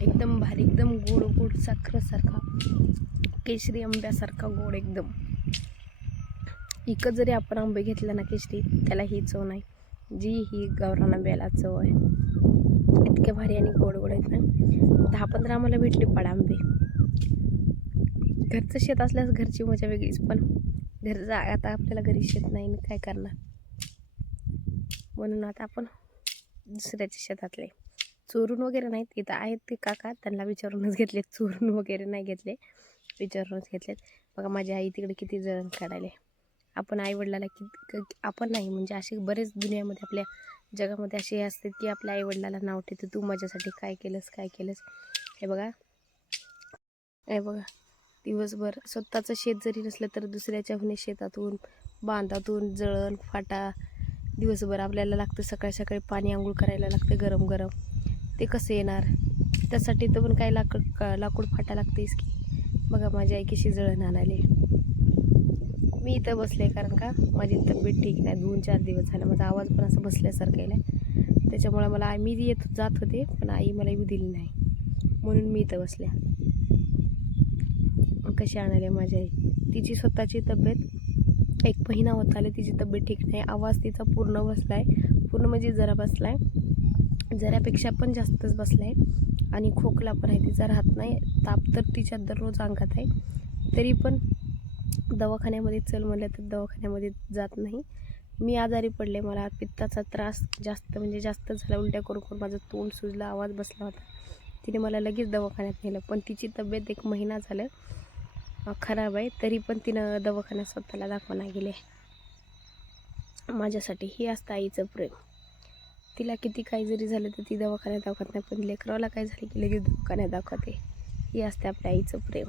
एकदम भारी, एकदम गोड गोड साखरेसारखा, केशरी आंब्यासारखा गोड एकदम. इकत जरी आपण आंबे घेतले ना केशरी, त्याला ही चव नाही जी ही गावरान आंब्याला चव आहे. इतके भारी आणि गोड गोड आहेत ना. 10-15 आम्हाला भेटले पाड आंबे. घरचं शेत असल्यास घरची मजा वेगळीच, पण घरचं आता आपल्याला घरी शेत नाही, काय करणार. म्हणून आता आपण दुसऱ्याच्या शेतातले चोरून वगैरे नाहीत, इथं आहेत ते काका, त्यांना विचारूनच घेतले. चोरून वगैरे नाही घेतले, विचारूनच घेतलेत. बघा माझी आई तिकडे किती जळण काढायले. आपण आईवडिलाला आपण नाही म्हणजे असे बरेच दुनियामध्ये आपल्या जगामध्ये असे असतात की आपल्या आईवडिलाला नाव ठेवते, तू माझ्यासाठी काय केलंस काय केलंस. हे बघा दिवसभर स्वतःचं शेत जरी नसलं तर दुसऱ्याच्या हुने शेतातून बांधातून जळण फाटा दिवसभर आपल्याला लागतं. सकाळी सकाळी पाणी आंघोळ करायला लागतं गरम गरम. ते कसं येणार, त्यासाठी तर पण काय लाकूड फाटा लागतेच की. बघा माझी आई कशी जळण आणायली. मी इथं बसले कारण का माझी तब्येत ठीक नाही, 2-4 दिवस झाला. माझा आवाज पण असं बसल्यासारखं आहे, त्याच्यामुळे मला मी जात होते पण आई मला येऊ दिली नाही, म्हणून मी इथं बसल्या. कशी आणायला माझी आई. तिची स्वतःची तब्येत 1 महिना होत आले, तिची तब्येत ठीक नाही. आवाज तिचा पूर्ण बसलाय, पूर्ण म्हणजे जरा बसलाय, जरापेक्षा पण जास्तच बसलाय. आणि खोकला पण आहे, तिचा राहत नाही. ताप तर तिच्या दररोज अंगात आहे, तरी पण दवाखान्यामध्ये चल म्हणलं तर दवाखान्यामध्ये जात नाही. मी आजारी पडले, मला पित्ताचा त्रास जास्त म्हणजे जास्त झाला. उलट्या करून माझं तोंड सुजलं, आवाज बसला होता. तिने मला लगेच दवाखान्यात नेलं, पण तिची तब्येत 1 महिना झालं खराब आहे, तरी पण तिनं दवाखान्यात स्वतःला दाखवून गेले. माझ्यासाठी हे असतं आईचं प्रेम. तिला किती काही जरी झालं तर ती दवाखान्यात दाखवत नाही, पण लेकराला काय झालं की लगेच दवाखान्यात दाखवते. हे असते आपल्या आईचं प्रेम.